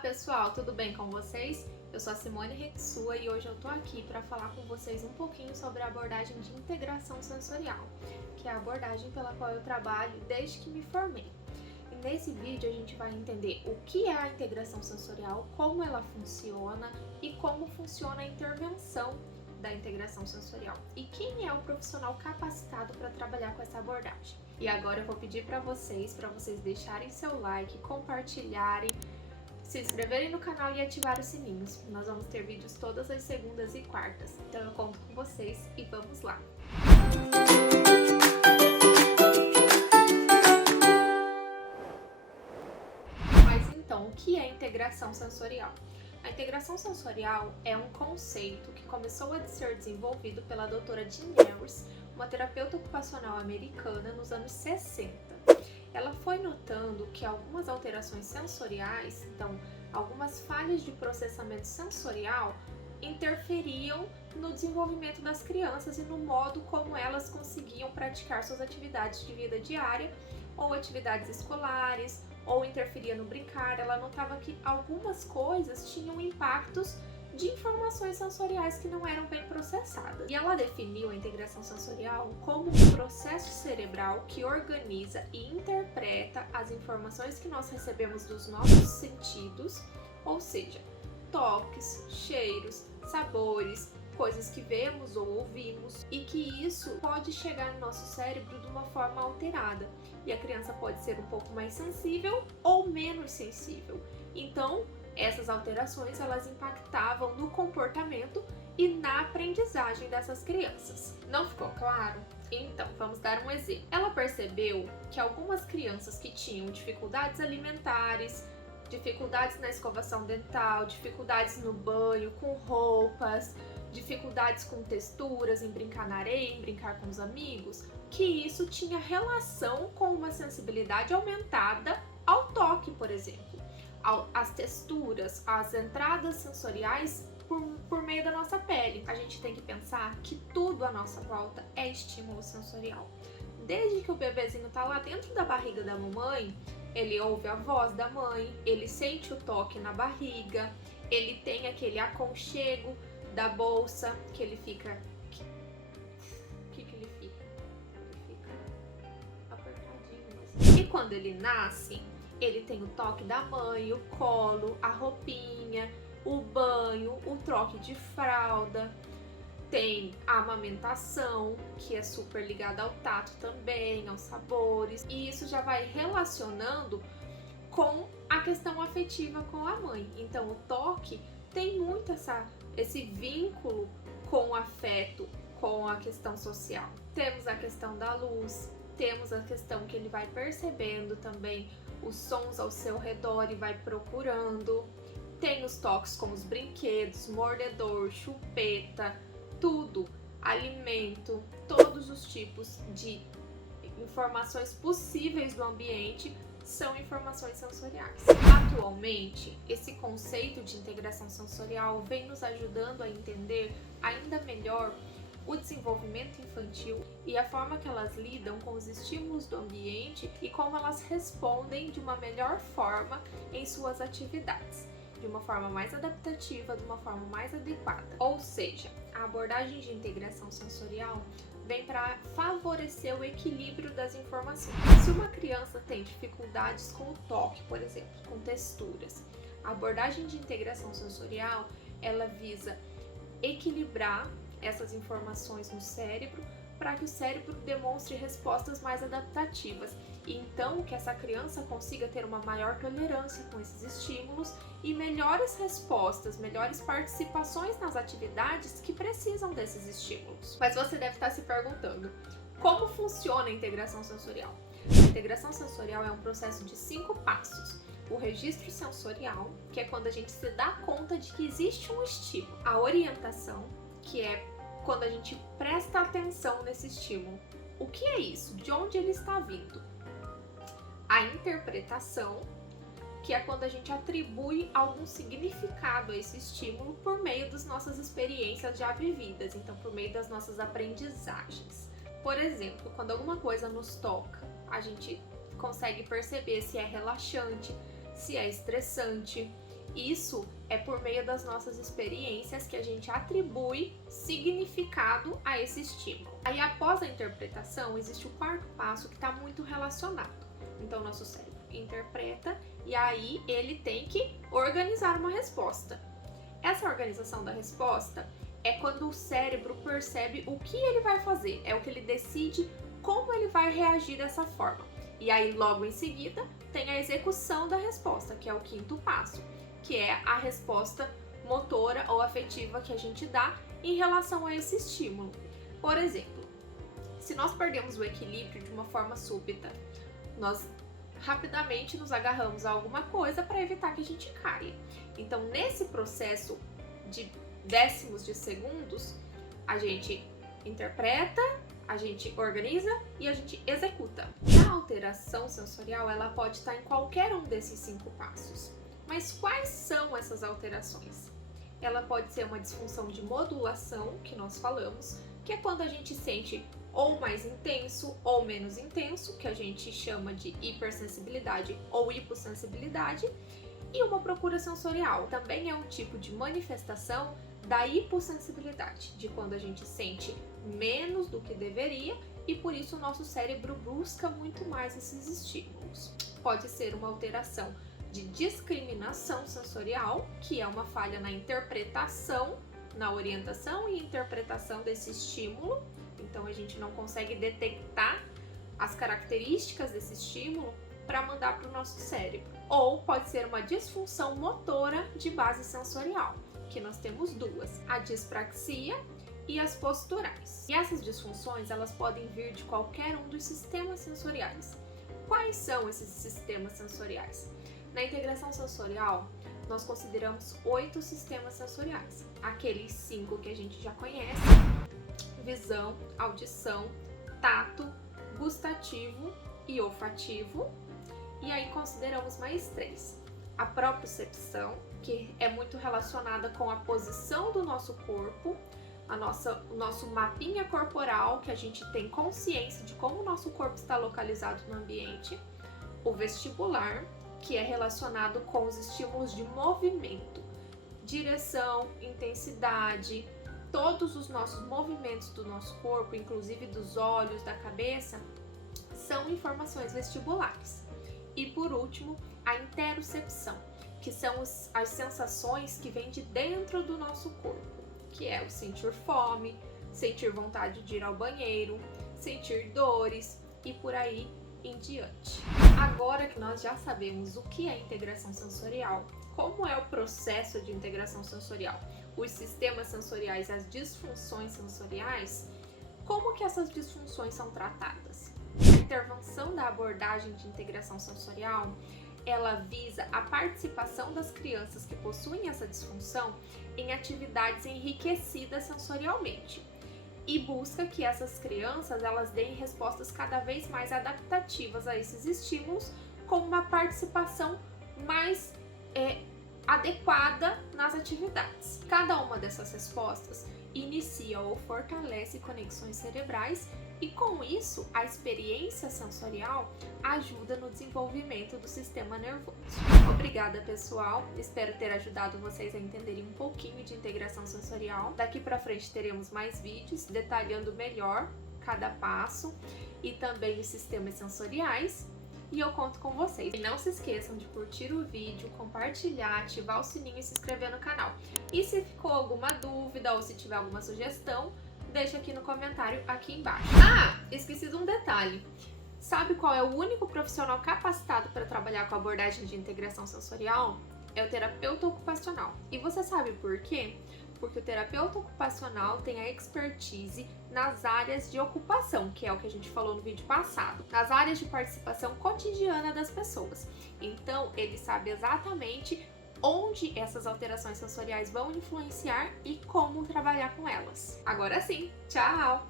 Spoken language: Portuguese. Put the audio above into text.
pessoal, tudo bem com vocês? Eu sou a Simone Retsua e hoje eu tô aqui para falar com vocês um pouquinho sobre a abordagem de integração sensorial, que é a abordagem pela qual eu trabalho desde que me formei. E nesse vídeo a gente vai entender o que é a integração sensorial, como ela funciona e como funciona a intervenção da integração sensorial e quem é o profissional capacitado para trabalhar com essa abordagem. E agora eu vou pedir para vocês deixarem seu like, compartilharem, se inscreverem no canal e ativar os sininhos. Nós vamos ter vídeos todas as segundas e quartas, então eu conto com vocês e vamos lá! Mas então, o que é integração sensorial? A integração sensorial é um conceito que começou a ser desenvolvido pela doutora Jean Harris, uma terapeuta ocupacional americana, nos anos 60. Ela foi notando que algumas alterações sensoriais, então algumas falhas de processamento sensorial, interferiam no desenvolvimento das crianças e no modo como elas conseguiam praticar suas atividades de vida diária ou atividades escolares, ou interferia no brincar. Ela notava que algumas coisas tinham impactos de informações sensoriais que não eram bem processadas. E ela definiu a integração sensorial como um processo cerebral que organiza e interpreta as informações que nós recebemos dos nossos sentidos, ou seja, toques, cheiros, sabores, coisas que vemos ou ouvimos, e que isso pode chegar no nosso cérebro de uma forma alterada. E a criança pode ser um pouco mais sensível ou menos sensível. Então, essas alterações elas impactavam no comportamento e na aprendizagem dessas crianças. Não ficou claro? Então, vamos dar um exemplo. Ela percebeu que algumas crianças que tinham dificuldades alimentares, dificuldades na escovação dental, dificuldades no banho, com roupas, dificuldades com texturas, em brincar na areia, em brincar com os amigos, que isso tinha relação com uma sensibilidade aumentada ao toque, por exemplo, às texturas, às entradas sensoriais por meio da nossa pele. A gente tem que pensar que tudo à nossa volta é estímulo sensorial. Desde que o bebezinho está lá dentro da barriga da mamãe, ele ouve a voz da mãe, ele sente o toque na barriga, ele tem aquele aconchego da bolsa, que ele fica... O que ele fica? Ele fica apertadinho assim. E quando ele nasce, ele tem o toque da mãe, o colo, a roupinha, o banho, o troque de fralda, tem a amamentação, que é super ligada ao tato também, aos sabores, e isso já vai relacionando com a questão afetiva com a mãe. Então o toque tem muito esse vínculo com o afeto, com a questão social. Temos a questão da luz, temos a questão que ele vai percebendo também os sons ao seu redor e vai procurando. Tem os toques como os brinquedos, mordedor, chupeta, tudo, alimento, todos os tipos de informações possíveis do ambiente são informações sensoriais. Atualmente, esse conceito de integração sensorial vem nos ajudando a entender ainda melhor o desenvolvimento infantil e a forma que elas lidam com os estímulos do ambiente e como elas respondem de uma melhor forma em suas atividades, de uma forma mais adaptativa, de uma forma mais adequada. Ou seja, a abordagem de integração sensorial vem para favorecer o equilíbrio das informações. Se uma criança tem dificuldades com o toque, por exemplo, com texturas, a abordagem de integração sensorial, ela visa equilibrar essas informações no cérebro para que o cérebro demonstre respostas mais adaptativas e então que essa criança consiga ter uma maior tolerância com esses estímulos e melhores respostas, melhores participações nas atividades que precisam desses estímulos. Mas você deve estar se perguntando, como funciona a integração sensorial? A integração sensorial é um processo de 5 passos. O registro sensorial, que é quando a gente se dá conta de que existe um estímulo. A orientação, que é quando a gente presta atenção nesse estímulo. O que é isso? De onde ele está vindo? A interpretação, que é quando a gente atribui algum significado a esse estímulo por meio das nossas experiências já vividas, então por meio das nossas aprendizagens. Por exemplo, quando alguma coisa nos toca, a gente consegue perceber se é relaxante, se é estressante, Isso é por meio das nossas experiências que a gente atribui significado a esse estímulo. Aí, após a interpretação, existe o quarto passo que está muito relacionado. Então, nosso cérebro interpreta e aí ele tem que organizar uma resposta. Essa organização da resposta é quando o cérebro percebe o que ele vai fazer, é o que ele decide como ele vai reagir dessa forma. E aí, logo em seguida, tem a execução da resposta, que é o quinto passo, que é a resposta motora ou afetiva que a gente dá em relação a esse estímulo. Por exemplo, se nós perdemos o equilíbrio de uma forma súbita, nós rapidamente nos agarramos a alguma coisa para evitar que a gente caia. Então, nesse processo de décimos de segundos, a gente interpreta, a gente organiza e a gente executa. A alteração sensorial, ela pode estar em qualquer um desses 5 passos. Mas quais são essas alterações? Ela pode ser uma disfunção de modulação, que nós falamos, que é quando a gente sente ou mais intenso ou menos intenso, que a gente chama de hipersensibilidade ou hipossensibilidade, e uma procura sensorial. Também é um tipo de manifestação da hipossensibilidade, de quando a gente sente menos do que deveria e por isso o nosso cérebro busca muito mais esses estímulos. Pode ser uma alteração de discriminação sensorial, que é uma falha na interpretação, na orientação e interpretação desse estímulo. Então a gente não consegue detectar as características desse estímulo para mandar para o nosso cérebro. Ou pode ser uma disfunção motora de base sensorial, que nós temos duas, a dispraxia e as posturais. E essas disfunções, elas podem vir de qualquer um dos sistemas sensoriais. Quais são esses sistemas sensoriais? Na integração sensorial, nós consideramos 8 sistemas sensoriais. Aqueles 5 que a gente já conhece: visão, audição, tato, gustativo e olfativo. E aí consideramos mais 3. A propriocepção, que é muito relacionada com a posição do nosso corpo, o nosso mapinha corporal, que a gente tem consciência de como o nosso corpo está localizado no ambiente. O vestibular, que é relacionado com os estímulos de movimento, direção, intensidade, todos os nossos movimentos do nosso corpo, inclusive dos olhos, da cabeça, são informações vestibulares. E por último, a interocepção, que são as sensações que vêm de dentro do nosso corpo, que é o sentir fome, sentir vontade de ir ao banheiro, sentir dores e por aí em diante. Agora que nós já sabemos o que é integração sensorial, como é o processo de integração sensorial, os sistemas sensoriais, as disfunções sensoriais, como que essas disfunções são tratadas? A intervenção da abordagem de integração sensorial, ela visa a participação das crianças que possuem essa disfunção em atividades enriquecidas sensorialmente e busca que essas crianças elas deem respostas cada vez mais adaptativas a esses estímulos, com uma participação mais adequada nas atividades. Cada uma dessas respostas inicia ou fortalece conexões cerebrais e, com isso, a experiência sensorial ajuda no desenvolvimento do sistema nervoso. Obrigada, pessoal! Espero ter ajudado vocês a entenderem um pouquinho de integração sensorial. Daqui para frente teremos mais vídeos detalhando melhor cada passo e também os sistemas sensoriais. E eu conto com vocês. E não se esqueçam de curtir o vídeo, compartilhar, ativar o sininho e se inscrever no canal. E se ficou alguma dúvida ou se tiver alguma sugestão, deixa aqui no comentário aqui embaixo. Ah, esqueci de um detalhe. Sabe qual é o único profissional capacitado para trabalhar com a abordagem de integração sensorial? É o terapeuta ocupacional. E você sabe por quê? Porque o terapeuta ocupacional tem a expertise nas áreas de ocupação, que é o que a gente falou no vídeo passado, nas áreas de participação cotidiana das pessoas. Então, ele sabe exatamente onde essas alterações sensoriais vão influenciar e como trabalhar com elas. Agora sim, tchau!